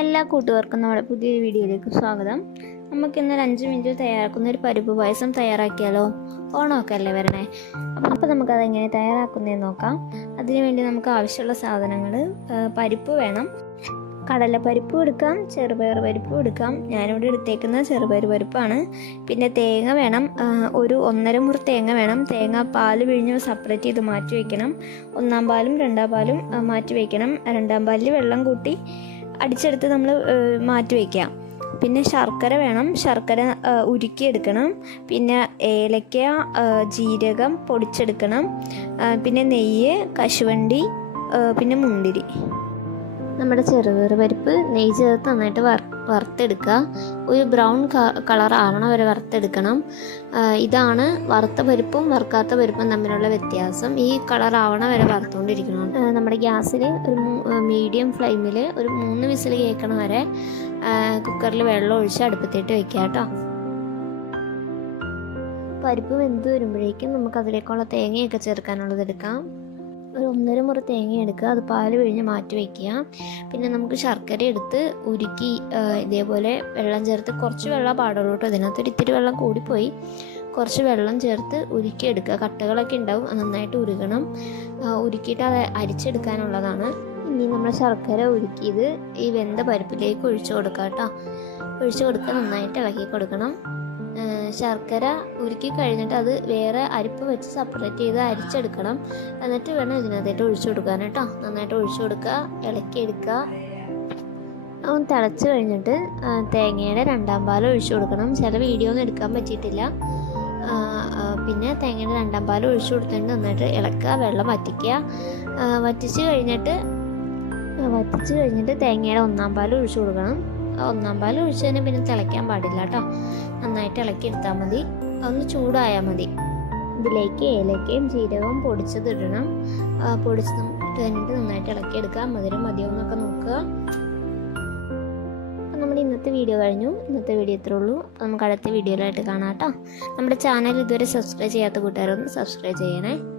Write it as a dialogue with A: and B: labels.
A: എല്ലാ കൂട്ടുകാർക്കും നമ്മുടെ പുതിയൊരു വീഡിയോയിലേക്ക് സ്വാഗതം. നമുക്ക് ഇന്നൊരു അഞ്ച് മിനിറ്റിൽ തയ്യാറാക്കുന്ന ഒരു പരിപ്പ് പായസം തയ്യാറാക്കിയാലോ? ഓണമൊക്കെ അല്ലേ വരണേ? അപ്പം അപ്പോൾ നമുക്കതെങ്ങനെ തയ്യാറാക്കുന്നതെന്ന് നോക്കാം. അതിനുവേണ്ടി നമുക്ക് ആവശ്യമുള്ള സാധനങ്ങൾ പരിപ്പ് വേണം. കടലപ്പരിപ്പും എടുക്കാം ചെറുപയർ പരിപ്പ് എടുക്കാം. ഞാനിവിടെ എടുത്തേക്കുന്ന ചെറുപയർ പരിപ്പാണ്. പിന്നെ തേങ്ങ വേണം. ഒരു ഒന്നര മുറി തേങ്ങ വേണം. തേങ്ങ പാൽ പിഴിഞ്ഞ് സെപ്പറേറ്റ് ചെയ്ത് മാറ്റി വയ്ക്കണം ഒന്നാം പാലും രണ്ടാം പാലും മാറ്റി വയ്ക്കണം രണ്ടാം പാലിൽ വെള്ളം കൂട്ടി അടിച്ചെടുത്ത് നമ്മൾ മാറ്റി വയ്ക്കാം പിന്നെ ശർക്കര വേണം. ശർക്കര ഉരുക്കിയെടുക്കണം. പിന്നെ ഏലക്ക ജീരകം പൊടിച്ചെടുക്കണം. പിന്നെ നെയ്യ് കശുവണ്ടി പിന്നെ മുന്തിരി. നമ്മുടെ ചെറുപയർ പരിപ്പ് നെയ്യ് ചേർത്ത് നന്നായിട്ട് വർ വറുത്തെടുക്കുക. ഒരു ബ്രൗൺ കളർ ആവണം വരെ വറുത്തെടുക്കണം. ഇതാണ് വറുത്ത പരിപ്പും വറുക്കാത്ത പരിപ്പും തമ്മിലുള്ള വ്യത്യാസം. ഈ കളർ ആവണം വരെ വറുത്തുകൊണ്ടിരിക്കണം നമ്മുടെ ഗ്യാസിൽ ഒരു മീഡിയം ഫ്ലെയിമിൽ ഒരു മൂന്ന് വിസിൽ കേൾക്കണ വരെ കുക്കറിൽ വെള്ളം ഒഴിച്ച് അടുപ്പത്തേട്ട് വെക്കുക കേട്ടോ. പരിപ്പ് വെന്ത് വരുമ്പോഴേക്കും നമുക്ക് അതിലേക്കുള്ള തേങ്ങയൊക്കെ ചേർക്കാനുള്ളത് എടുക്കാം. ഒരു ഒന്നര മുറി തേങ്ങ എടുക്കുക. അത് പാൽ പിഴിഞ്ഞ് മാറ്റി വയ്ക്കുക പിന്നെ നമുക്ക് ശർക്കര എടുത്ത് ഉരുക്കി ഇതേപോലെ വെള്ളം ചേർത്ത് കുറച്ച് വെള്ളം പാടുള്ളൂ കേട്ടോ. ഇതിനകത്ത് ഒരു ഇത്തിരി വെള്ളം കൂടിപ്പോയി. കുറച്ച് വെള്ളം ചേർത്ത് ഉരുക്കി എടുക്കുക. കട്ടകളൊക്കെ ഉണ്ടാവും. നന്നായിട്ട് ഉരുകണം. ഉരുക്കിയിട്ട് അത് അരിച്ചെടുക്കാനുള്ളതാണ്. ഇനി നമ്മൾ ശർക്കര ഉരുക്കിയത് ഈ വെന്ത പരിപ്പിലേക്ക് ഒഴിച്ചു കൊടുക്കുക കേട്ടോ. ഒഴിച്ചു കൊടുക്കുക നന്നായിട്ട് ഇളക്കി കൊടുക്കണം. ശർക്കര ഉരുക്കി കഴിഞ്ഞിട്ട് അത് വേറെ അരിപ്പ് വെച്ച് സെപ്പറേറ്റ് ചെയ്ത് അരിച്ചെടുക്കണം. എന്നിട്ട് വേണം ഇതിനകത്തേട്ട് ഒഴിച്ചു കൊടുക്കാൻ കേട്ടോ. നന്നായിട്ട് ഒഴിച്ചു കൊടുക്കുക ഇളക്കി എടുക്കുക. അവൻ തിളച്ച് കഴിഞ്ഞിട്ട് തേങ്ങയുടെ രണ്ടാം പാൽ ഒഴിച്ചു കൊടുക്കണം. ചില വീഡിയോ ഒന്നും എടുക്കാൻ പറ്റിയിട്ടില്ല. പിന്നെ തേങ്ങയുടെ രണ്ടാം പാൽ ഒഴിച്ചു കൊടുത്തിട്ട് നന്നായിട്ട് ഇളക്കുക വെള്ളം വറ്റിക്കുക. വറ്റിച്ച് കഴിഞ്ഞിട്ട് വറ്റിച്ച് കഴിഞ്ഞിട്ട് തേങ്ങയുടെ ഒന്നാം പാൽ ഒഴിച്ചു കൊടുക്കണം. ഒന്നാം പാൽ ഒഴിച്ചതിന് പിന്നെ തിളയ്ക്കാൻ പാടില്ല കേട്ടോ. നന്നായിട്ട് ഇളക്കി എടുത്താൽ മതി. ഒന്ന് ചൂടായാൽ മതി. ഇതിലേക്ക് ഏലക്കയും ജീരകവും പൊടിച്ചത് ഇടണം. ആ, പൊടിച്ചത് കഴിഞ്ഞിട്ട് നന്നായിട്ട് ഇളക്കിയെടുക്കുക മധുരം മതിയോ എന്നൊക്കെ നോക്കുക. അപ്പം നമ്മുടെ ഇന്നത്തെ വീഡിയോ കഴിഞ്ഞു. ഇന്നത്തെ വീഡിയോ ഇത്രേ ഉള്ളൂ. അപ്പോൾ നമുക്ക് അടുത്ത വീഡിയോയിലായിട്ട് കാണാം കേട്ടോ. നമ്മുടെ ചാനൽ ഇതുവരെ സബ്സ്ക്രൈബ് ചെയ്യാത്ത കൂട്ടുകാരൊന്ന് സബ്സ്ക്രൈബ് ചെയ്യണേ.